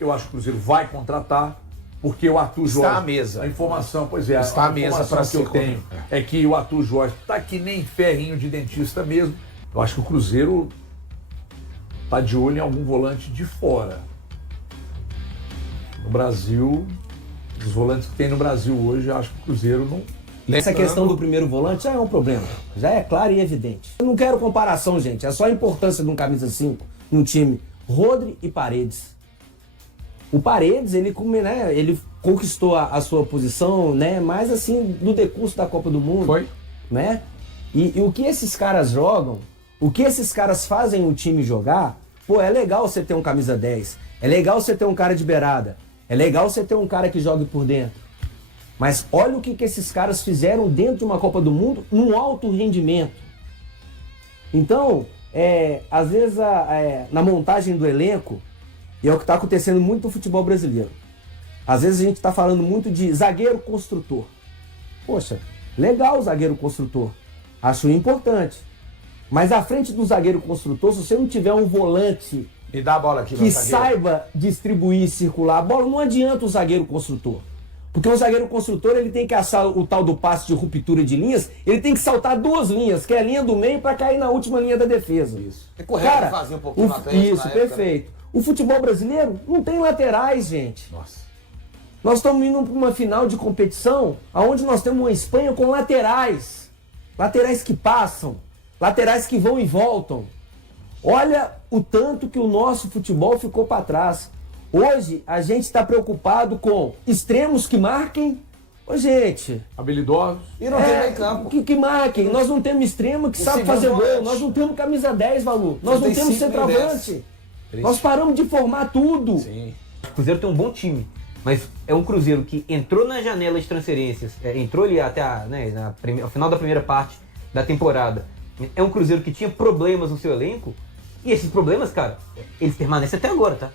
eu acho que o Cruzeiro vai contratar, porque o Arthur Jorge... Está à mesa. A informação, pois é, está à mesa para que eu tenho é que o Arthur Jorge está que nem ferrinho de dentista mesmo. Eu acho que o Cruzeiro está de olho em algum volante de fora. No Brasil, os volantes que tem no Brasil hoje, eu acho que o Cruzeiro não... Essa questão do primeiro volante já é um problema. Já é claro e evidente. Eu não quero comparação, gente. É só a importância de um camisa 5 num time. Rodri e Paredes. O Paredes, ele conquistou a sua posição, né? Mais assim, no decurso da Copa do Mundo. Foi. Né? E o que esses caras jogam, o que esses caras fazem o time jogar, pô, é legal você ter um camisa 10. É legal você ter um cara de beirada. É legal você ter um cara que jogue por dentro. Mas olha o que esses caras fizeram dentro de uma Copa do Mundo num alto rendimento. Então, às vezes na montagem do elenco, e é o que está acontecendo muito no futebol brasileiro. Às vezes a gente está falando muito de zagueiro construtor. Poxa, legal o zagueiro construtor. Acho importante. Mas à frente do zagueiro construtor, se você não tiver um volante Me dá a bola aqui, que saiba distribuir e circular a bola, não adianta o zagueiro construtor. Porque o zagueiro construtor, ele tem que achar o tal do passe de ruptura de linhas, ele tem que saltar 2 linhas, que é a linha do meio, para cair na última linha da defesa. Isso. É correto fazer um pouquinho na frente, isso, na perfeito. Época, né? O futebol brasileiro não tem laterais, gente. Nossa. Nós estamos indo para uma final de competição onde nós temos uma Espanha com laterais. Laterais que passam, laterais que vão e voltam. Olha o tanto que o nosso futebol ficou para trás. Hoje a gente está preocupado com extremos que marquem. Ô, gente, Habilidosos. E não tem meio campo. que marquem. Nós não temos extremo que sabe fazer gol. Nós não temos camisa 10, Valu. Nós não temos centroavante. Nós paramos de formar tudo. Sim. O Cruzeiro tem um bom time, mas é um Cruzeiro que entrou na janela de transferências, entrou ali até ao final da primeira parte da temporada. É um Cruzeiro que tinha problemas no seu elenco, e esses problemas, cara, eles permanecem até agora, tá?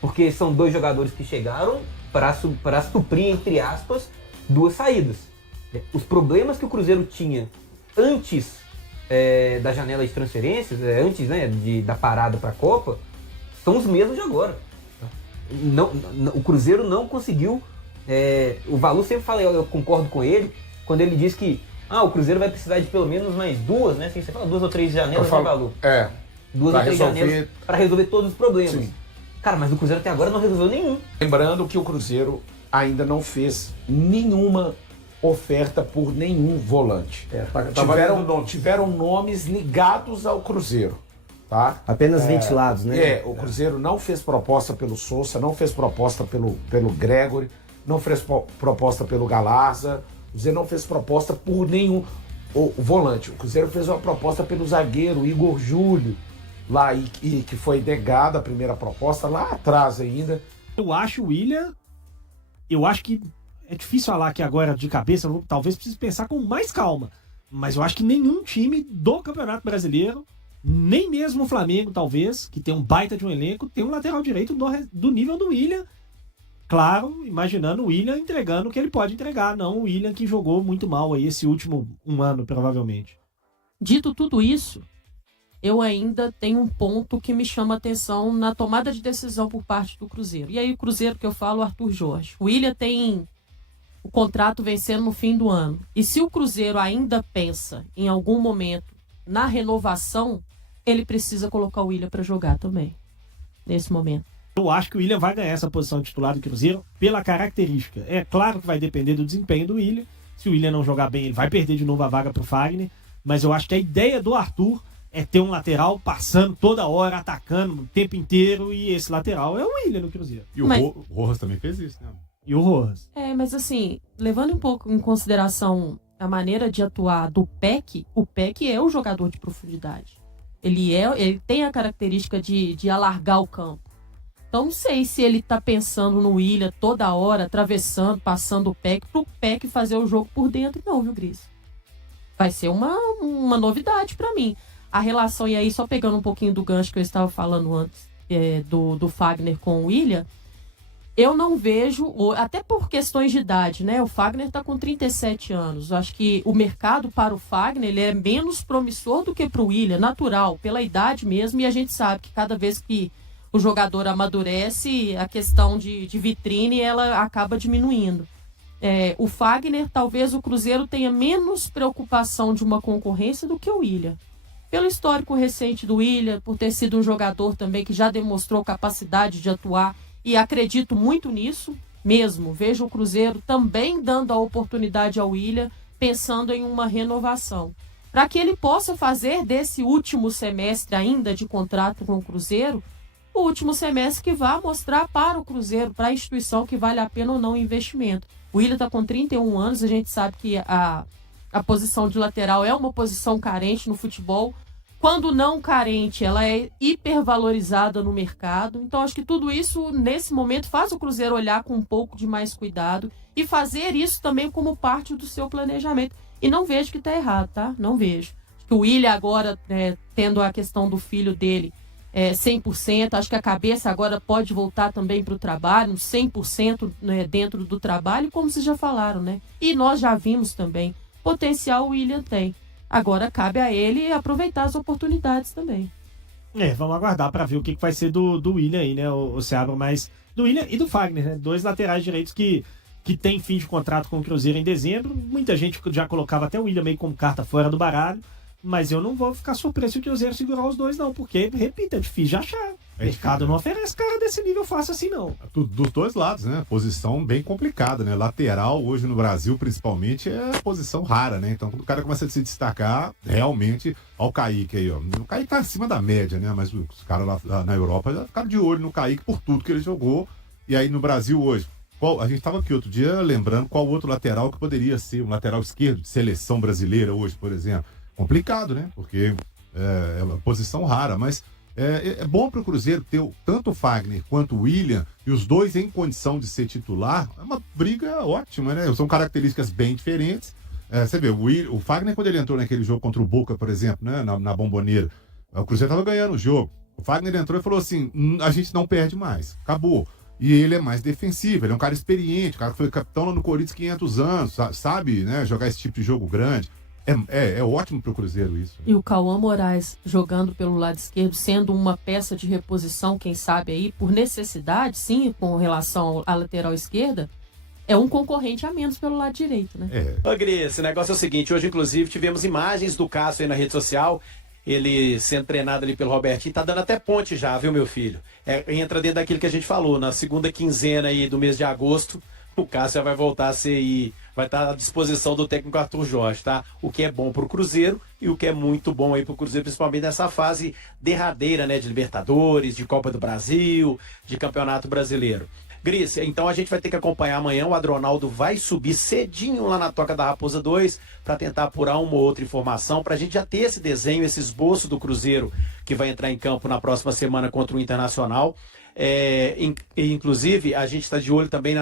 Porque são 2 jogadores que chegaram para suprir, entre aspas, 2 saídas. Os problemas que o Cruzeiro tinha antes da janela de transferências, antes da parada para a Copa, são os mesmos de agora. O Cruzeiro não conseguiu. O Valu sempre fala, eu concordo com ele, quando ele diz que o Cruzeiro vai precisar de pelo menos mais 2, né? Assim, você fala 2 ou 3 janelas, né, Valu? 2 ou 3 janelas para resolver todos os problemas. Sim. Cara, mas o Cruzeiro até agora não resolveu nenhum. Lembrando que o Cruzeiro ainda não fez nenhuma oferta por nenhum volante. Tiveram nomes ligados ao Cruzeiro. Tá? Apenas ventilados, né? O Cruzeiro não fez proposta pelo Sousa, não fez proposta pelo Gregory, não fez proposta pelo Galarza, o Cruzeiro não fez proposta por nenhum o volante. O Cruzeiro fez uma proposta pelo zagueiro Igor Júlio, lá e que foi negada a primeira proposta, lá atrás ainda. Eu acho o William, que é difícil falar aqui agora de cabeça, talvez precise pensar com mais calma, mas eu acho que nenhum time do Campeonato Brasileiro, nem mesmo o Flamengo, talvez, que tem um baita de um elenco, tem um lateral direito do nível do William. Claro, imaginando o William entregando o que ele pode entregar, não o William que jogou muito mal aí esse último 1 ano, provavelmente. Dito tudo isso, eu ainda tenho um ponto que me chama a atenção na tomada de decisão por parte do Cruzeiro. E aí o Cruzeiro que eu falo, o Arthur Jorge. O William tem o contrato vencendo no fim do ano. E se o Cruzeiro ainda pensa em algum momento na renovação, ele precisa colocar o William para jogar também, nesse momento. Eu acho que o William vai ganhar essa posição de titular do Cruzeiro pela característica. É claro que vai depender do desempenho do William. Se o William não jogar bem, ele vai perder de novo a vaga para o Fagner. Mas eu acho que a ideia do Arthur é ter um lateral passando toda hora, atacando o tempo inteiro. E esse lateral é o William no Cruzeiro. E o Rojas também fez isso, né? E o Rojas. Mas assim, levando um pouco em consideração a maneira de atuar do Peck, o Peck é o jogador de profundidade. Ele tem a característica de alargar o campo. Então não sei se ele tá pensando no William toda hora, atravessando, passando o Peck, pro Peck fazer o jogo por dentro. Não, viu, Gris? Vai ser uma novidade pra mim. A relação, e aí só pegando um pouquinho do gancho que eu estava falando antes, do Fagner com o William, eu não vejo, até por questões de idade, né? O Fagner tá com 37 anos. Eu acho que o mercado para o Fagner ele é menos promissor do que para o William, natural, pela idade mesmo. E a gente sabe que cada vez que o jogador amadurece, a questão de vitrine ela acaba diminuindo. O Fagner, talvez o Cruzeiro tenha menos preocupação de uma concorrência do que o Willian. Pelo histórico recente do Willian, por ter sido um jogador também que já demonstrou capacidade de atuar, e acredito muito nisso mesmo. Vejo o Cruzeiro também dando a oportunidade ao Willian, pensando em uma renovação. Para que ele possa fazer desse último semestre ainda de contrato com o Cruzeiro, o último semestre que vai mostrar para o Cruzeiro, para a instituição, que vale a pena ou não o investimento. O Willian está com 31 anos, a gente sabe que a posição de lateral é uma posição carente no futebol. Quando não carente, ela é hipervalorizada no mercado. Então, acho que tudo isso, nesse momento, faz o Cruzeiro olhar com um pouco de mais cuidado e fazer isso também como parte do seu planejamento. E não vejo que está errado, tá? Não vejo. Acho que o Willian agora, tendo a questão do filho dele 100%, acho que a cabeça agora pode voltar também para o trabalho, 100% dentro do trabalho, como vocês já falaram, né? E nós já vimos também. Potencial o Willian tem. Agora cabe a ele aproveitar as oportunidades também. Vamos aguardar para ver o que vai ser do Willian aí, né, o Seabra, mas do Willian e do Fagner, né? 2 laterais direitos que tem fim de contrato com o Cruzeiro em dezembro. Muita gente já colocava até o Willian meio como carta fora do baralho, mas eu não vou ficar surpreso se o Cruzeiro segurar os dois não, porque, repito, é difícil de achar. O mercado não oferece cara desse nível fácil assim, não. Dos dois lados, né? Posição bem complicada, né? Lateral, hoje no Brasil, principalmente, é posição rara, né? Então, quando o cara começa a se destacar, realmente, ó o Kaique aí, ó. O Kaique tá acima da média, né? Mas os caras lá na Europa já ficaram de olho no Kaique por tudo que ele jogou. E aí, no Brasil, hoje, a gente tava aqui outro dia lembrando qual outro lateral que poderia ser um lateral esquerdo de seleção brasileira hoje, por exemplo. Complicado, né? Porque é uma posição rara, mas é bom para o Cruzeiro ter tanto o Fagner quanto o Willian, e os dois em condição de ser titular. É uma briga ótima, né? São características bem diferentes. Você vê, o Fagner, quando ele entrou naquele jogo contra o Boca, por exemplo, né? Na Bomboneira, o Cruzeiro estava ganhando o jogo. O Fagner entrou e falou assim: a gente não perde mais, acabou. E ele é mais defensivo, ele é um cara experiente, um cara que foi capitão lá no Corinthians 500 anos, sabe, né? Jogar esse tipo de jogo grande. É ótimo pro Cruzeiro isso. E o Cauã Moraes jogando pelo lado esquerdo, sendo uma peça de reposição, quem sabe aí, por necessidade, sim, com relação à lateral esquerda, é um concorrente a menos pelo lado direito, né? Ô, Gri, esse negócio é o seguinte, hoje inclusive tivemos imagens do Cássio aí na rede social, ele sendo treinado ali pelo Robertinho, tá dando até ponte já, viu, meu filho? Entra dentro daquilo que a gente falou, na segunda quinzena aí do mês de agosto, o Cássio já vai voltar a ser vai estar à disposição do técnico Arthur Jorge, tá? O que é bom pro Cruzeiro e o que é muito bom aí pro Cruzeiro, principalmente nessa fase derradeira, né? De Libertadores, de Copa do Brasil, de Campeonato Brasileiro. Gris, então a gente vai ter que acompanhar amanhã, o Adronaldo vai subir cedinho lá na Toca da Raposa 2 para tentar apurar uma ou outra informação, pra gente já ter esse desenho, esse esboço do Cruzeiro que vai entrar em campo na próxima semana contra o Internacional. Inclusive, a gente está de olho também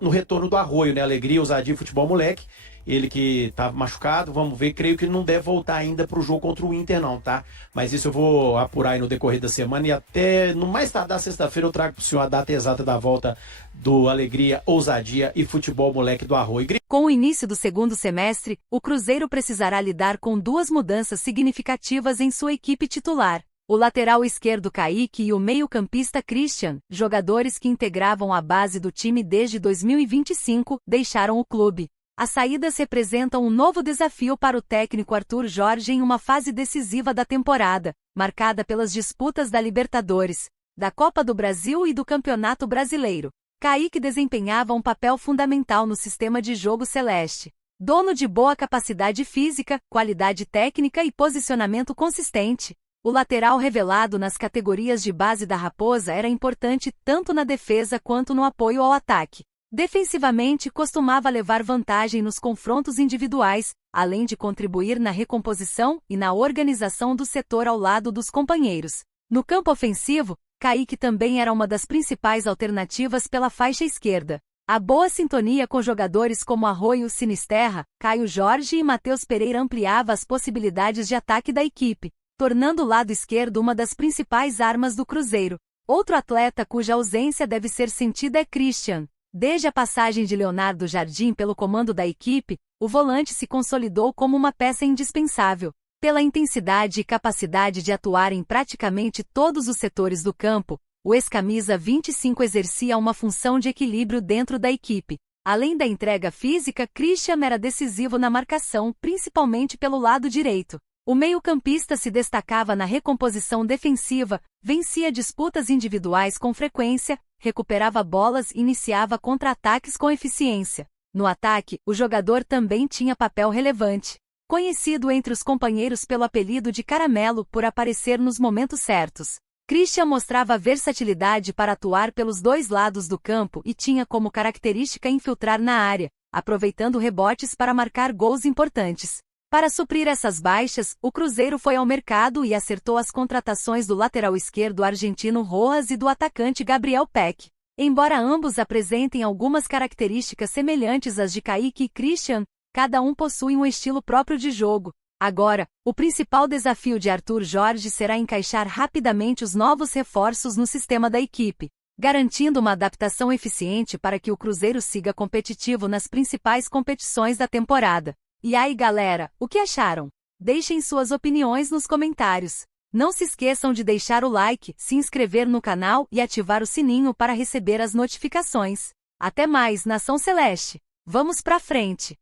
no retorno do Arroio, né? Alegria, ousadia e futebol moleque. Ele que estava machucado, vamos ver, creio que ele não deve voltar ainda para o jogo contra o Inter não, tá? Mas isso eu vou apurar aí no decorrer da semana e até no mais tardar sexta-feira eu trago para o senhor a data exata da volta do Alegria, ousadia e futebol moleque do Arroio. Com o início do segundo semestre, o Cruzeiro precisará lidar com 2 mudanças significativas em sua equipe titular. O lateral esquerdo Kaique e o meio-campista Christian, jogadores que integravam a base do time desde 2025, deixaram o clube. As saídas representam um novo desafio para o técnico Arthur Jorge em uma fase decisiva da temporada, marcada pelas disputas da Libertadores, da Copa do Brasil e do Campeonato Brasileiro. Kaique desempenhava um papel fundamental no sistema de jogo celeste. Dono de boa capacidade física, qualidade técnica e posicionamento consistente, o lateral revelado nas categorias de base da Raposa era importante tanto na defesa quanto no apoio ao ataque. Defensivamente, costumava levar vantagem nos confrontos individuais, além de contribuir na recomposição e na organização do setor ao lado dos companheiros. No campo ofensivo, Kaique também era uma das principais alternativas pela faixa esquerda. A boa sintonia com jogadores como Arroio Sinisterra, Caio Jorge e Matheus Pereira ampliava as possibilidades de ataque da equipe, tornando o lado esquerdo uma das principais armas do Cruzeiro. Outro atleta cuja ausência deve ser sentida é Christian. Desde a passagem de Leonardo Jardim pelo comando da equipe, o volante se consolidou como uma peça indispensável. Pela intensidade e capacidade de atuar em praticamente todos os setores do campo, o ex-camisa 25 exercia uma função de equilíbrio dentro da equipe. Além da entrega física, Christian era decisivo na marcação, principalmente pelo lado direito. O meio-campista se destacava na recomposição defensiva, vencia disputas individuais com frequência, recuperava bolas e iniciava contra-ataques com eficiência. No ataque, o jogador também tinha papel relevante. Conhecido entre os companheiros pelo apelido de Caramelo por aparecer nos momentos certos, Christian mostrava versatilidade para atuar pelos dois lados do campo e tinha como característica infiltrar na área, aproveitando rebotes para marcar gols importantes. Para suprir essas baixas, o Cruzeiro foi ao mercado e acertou as contratações do lateral esquerdo argentino Rojas e do atacante Gabriel Peck. Embora ambos apresentem algumas características semelhantes às de Kaique e Christian, cada um possui um estilo próprio de jogo. Agora, o principal desafio de Arthur Jorge será encaixar rapidamente os novos reforços no sistema da equipe, garantindo uma adaptação eficiente para que o Cruzeiro siga competitivo nas principais competições da temporada. E aí, galera, o que acharam? Deixem suas opiniões nos comentários. Não se esqueçam de deixar o like, se inscrever no canal e ativar o sininho para receber as notificações. Até mais, Nação Celeste! Vamos pra frente!